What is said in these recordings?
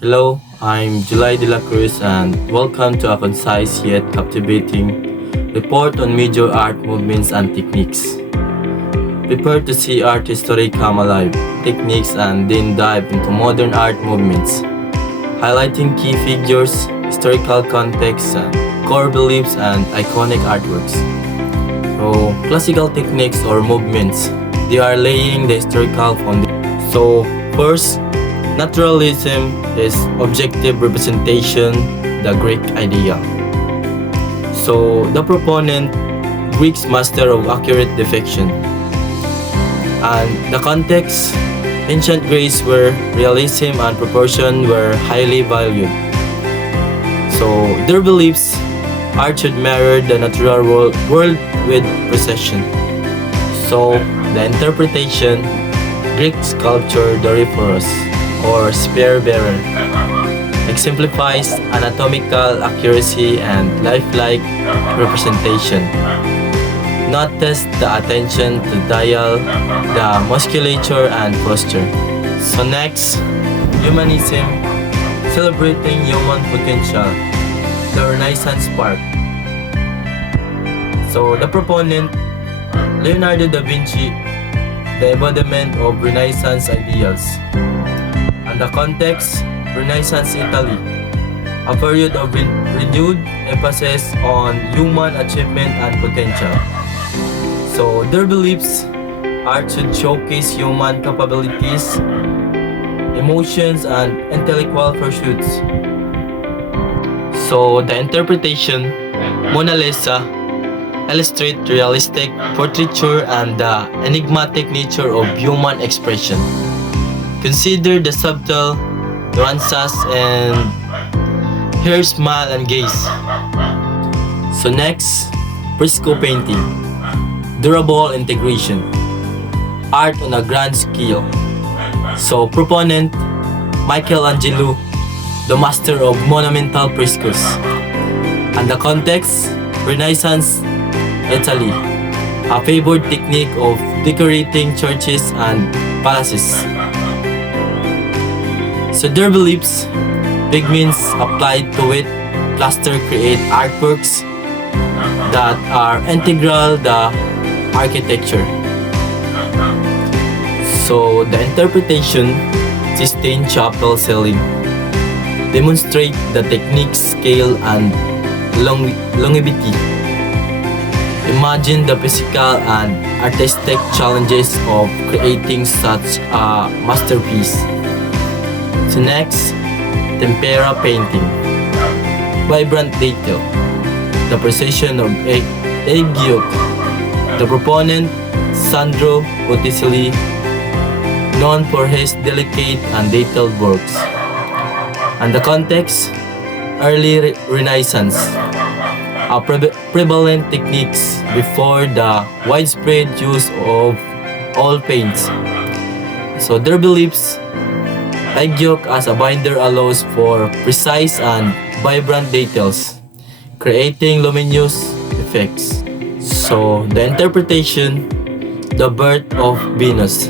Hello, I'm Dela Cruz and welcome to a concise yet captivating report on major art movements and techniques. Prepare to see art history come alive, techniques and then dive into modern art movements, highlighting key figures, historical context, and core beliefs and iconic artworks. So, classical techniques or movements, they are laying the historical foundation. So, first, naturalism is objective representation, the Greek idea. So, the proponent, Greek's master of accurate depiction. And the context, ancient Greece where realism and proportion were highly valued. So, their beliefs, art should mirror the natural world with precision. So, the interpretation, Greek sculpture, the Rhephorus, or spear bearer, exemplifies anatomical accuracy and lifelike representation. Notice the attention to detail, the musculature and posture. So next, humanism, celebrating human potential, the Renaissance spark. So the proponent, Leonardo da Vinci, the embodiment of Renaissance ideals. And the context, Renaissance Italy, a period of renewed emphasis on human achievement and potential. So their beliefs, art should showcase human capabilities, emotions, and intellectual pursuits. So the interpretation, Mona Lisa, illustrate realistic portraiture and the enigmatic nature of human expression. Consider the subtle nuances and her smile and gaze. So next, fresco painting, durable integration, art on a grand scale. So proponent, Michelangelo, the master of monumental frescoes. And the context, Renaissance Italy, a favored technique of decorating churches and palaces. So their beliefs, pigments applied to it, plaster create artworks that are integral the architecture. So the interpretation, Sistine Chapel ceiling, demonstrate the technique, scale, and longevity. Imagine the physical and artistic challenges of creating such a masterpiece. So next, tempera painting, vibrant detail, the precision of egg yolk. The proponent, Sandro Botticelli, known for his delicate and detailed works. And the context, early Renaissance, a prevalent techniques before the widespread use of oil paints. So their beliefs, egg yolk as a binder allows for precise and vibrant details, creating luminous effects. So the interpretation, the birth of Venus,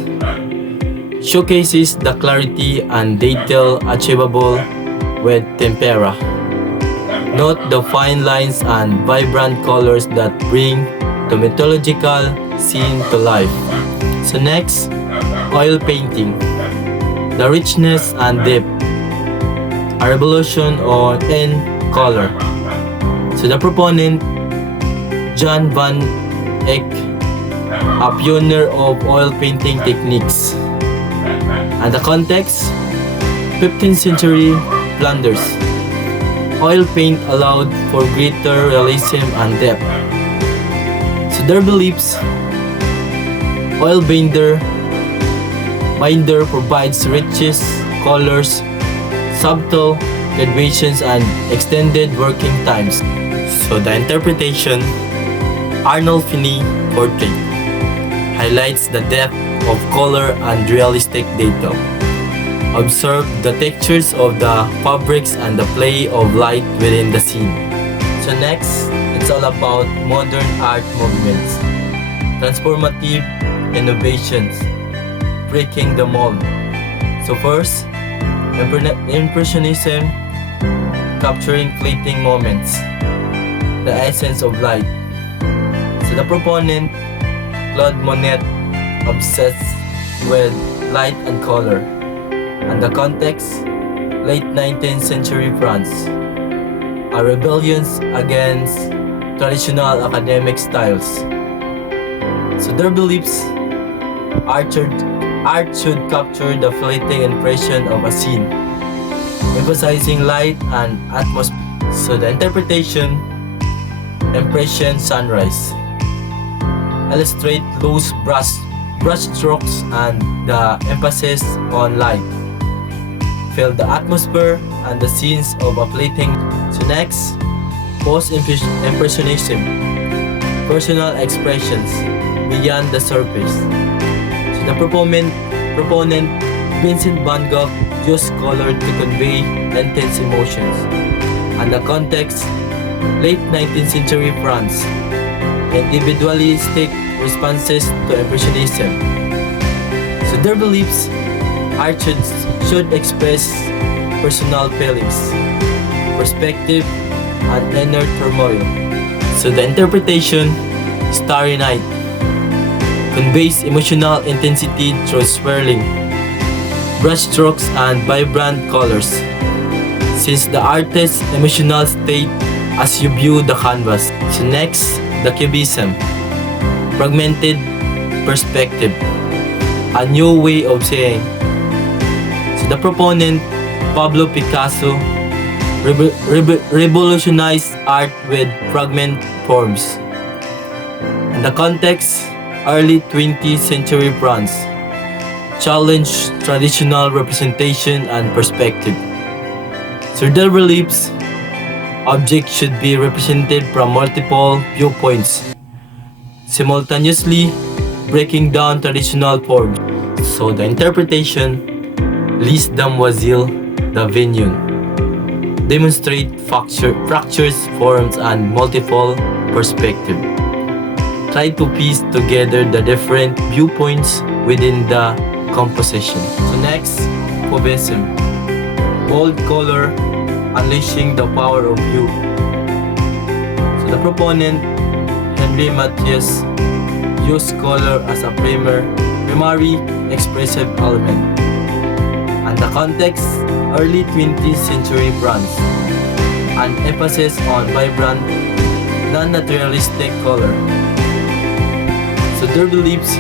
showcases the clarity and detail achievable with tempera. Note the fine lines and vibrant colors that bring the mythological scene to life. So next, oil painting, the richness and depth, a revolution in color. So the proponent, Jan van Eyck, a pioneer of oil painting techniques. And the context, 15th century Flanders. Oil paint allowed for greater realism and depth. So their beliefs, oil binder provides riches, colors, subtle gradations, and extended working times. So the interpretation, Arnold Finney portrait, highlights the depth of color and realistic detail. Observe the textures of the fabrics and the play of light within the scene. So next, it's all about modern art movements, transformative innovations, breaking the mold. So first, Impressionism, capturing fleeting moments, the essence of light. So the proponent, Claude Monet, obsessed with light and color. And the context, late 19th century France, a rebellion against traditional academic styles. So their beliefs, art should capture the fleeting impression of a scene, emphasizing light and atmosphere. So the interpretation, impression sunrise, illustrate loose brush strokes and the emphasis on light, fill the atmosphere and the scenes of a fleeting. So next, post-impressionism, personal expressions beyond the surface. So the proponent Vincent van Gogh used color to convey intense emotions. And the context, late 19th century France, individualistic responses to impressionism. So their beliefs, art should express personal feelings, perspective, and inner turmoil. So the interpretation, Starry Night, conveys emotional intensity through swirling brushstrokes and vibrant colors. Since the artist's emotional state as you view the canvas. So next, the Cubism, fragmented perspective, a new way of seeing. So the proponent, Pablo Picasso, revolutionized art with fragment forms. And the context, early 20th century France, challenged traditional representation and perspective. So their beliefs, objects should be represented from multiple viewpoints, simultaneously breaking down traditional forms. So the interpretation, Lise Damoiselle d'Avignon, demonstrate fractures, forms, and multiple perspectives. Try to piece together the different viewpoints within the composition. So next, Fauvism, bold color, unleashing the power of hue. So the proponent, Henri Mathias, used color as a primary expressive element. And the context, early 20th century France, an emphasis on vibrant, non-naturalistic color. So their beliefs,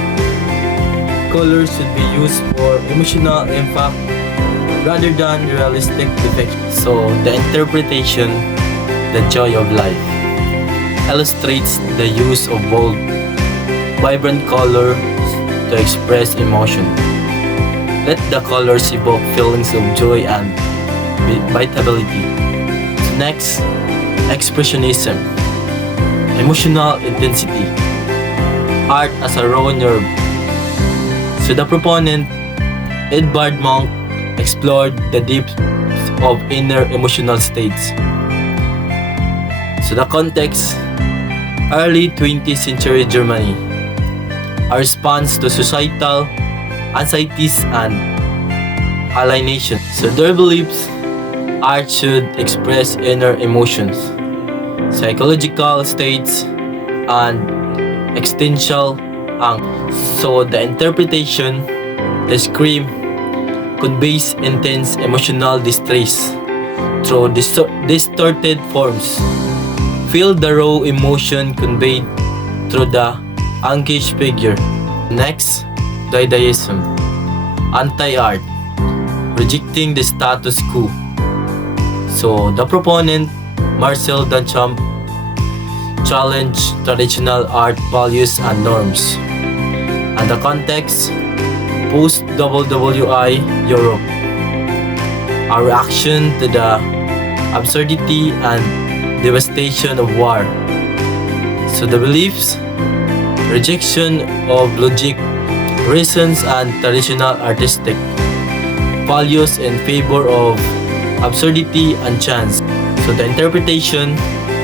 color should be used for emotional impact rather than realistic depiction. So the interpretation, the joy of life, illustrates the use of bold, vibrant color to express emotion. Let the colors evoke feelings of joy and vitality. So next, Expressionism, emotional intensity, art as a raw nerve. So the proponent, Edvard Munch, explored the depths of inner emotional states. So the context, early 20th century Germany, a response to societal anxieties and alienation. So their beliefs, art should express inner emotions, psychological states, and existential angst. So the interpretation, the scream, conveys intense emotional distress through distorted forms. Feel the raw emotion conveyed through the anguished figure. Next, Dadaism, anti-art, rejecting the status quo. So the proponent, Marcel Duchamp, challenged traditional art values and norms. And the context, post-WWI Europe, a reaction to the absurdity and devastation of war. So the beliefs, rejection of logic, reasons, and traditional artistic values in favor of absurdity and chance. So the interpretation,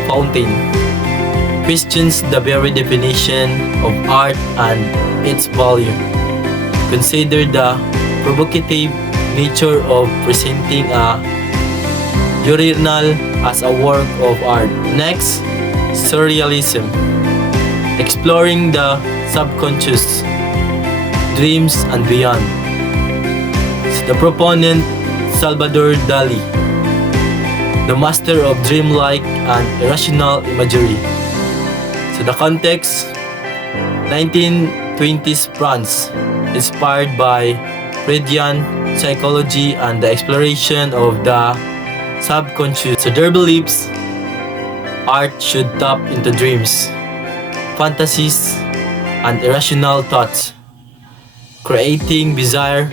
Fountain, questions the very definition of art and its value. Consider the provocative nature of presenting a urinal as a work of art. Next, surrealism, exploring the subconscious, dreams, and beyond. The proponent, Salvador Dali, the master of dreamlike and irrational imagery. So the context, 1920s France, inspired by Freudian psychology and the exploration of the subconscious. So their beliefs, art should tap into dreams, fantasies, and irrational thoughts, creating bizarre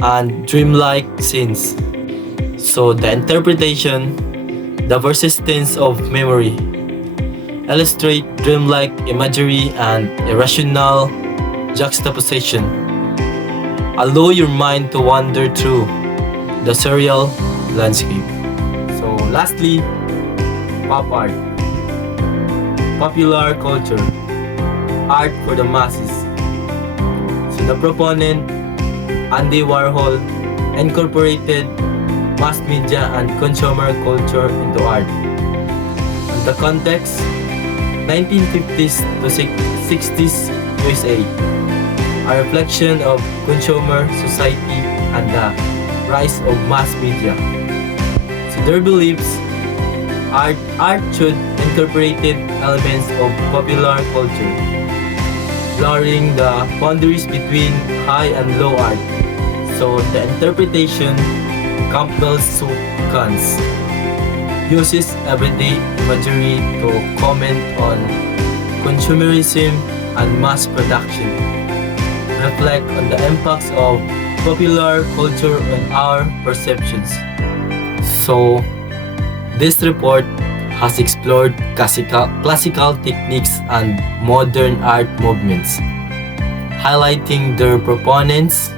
and dreamlike scenes. So the interpretation, the persistence of memory, illustrate dreamlike imagery and irrational juxtaposition. Allow your mind to wander through the surreal landscape. So lastly, pop art, popular culture, art for the masses. So the proponent, Andy Warhol, incorporated mass media and consumer culture into art. And the context, 1950s to 60s USA, a reflection of consumer society and the rise of mass media. So their beliefs, art should incorporated elements of popular culture, blurring the boundaries between high and low art. So the interpretation, Campbell's soup cans, uses everyday imagery to comment on consumerism and mass production, reflect on the impacts of popular culture on our perceptions. So this report has explored classical techniques and modern art movements, highlighting their proponents,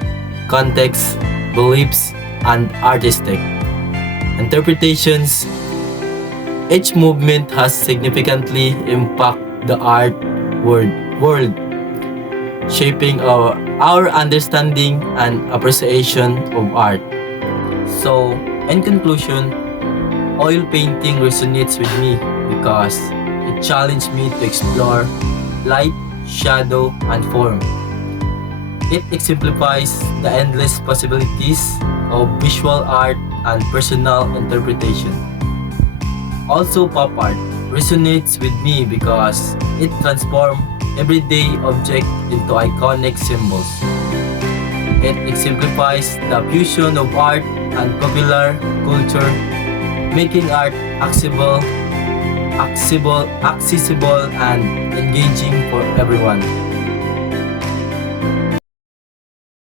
context, beliefs, and artistic interpretations. Each movement has significantly impacted the art world, shaping our understanding and appreciation of art. So, in conclusion, oil painting resonates with me because it challenged me to explore light, shadow, and form. It exemplifies the endless possibilities of visual art and personal interpretation. Also, pop art resonates with me because it transforms everyday objects into iconic symbols. It exemplifies the fusion of art and popular culture, making art accessible and engaging for everyone.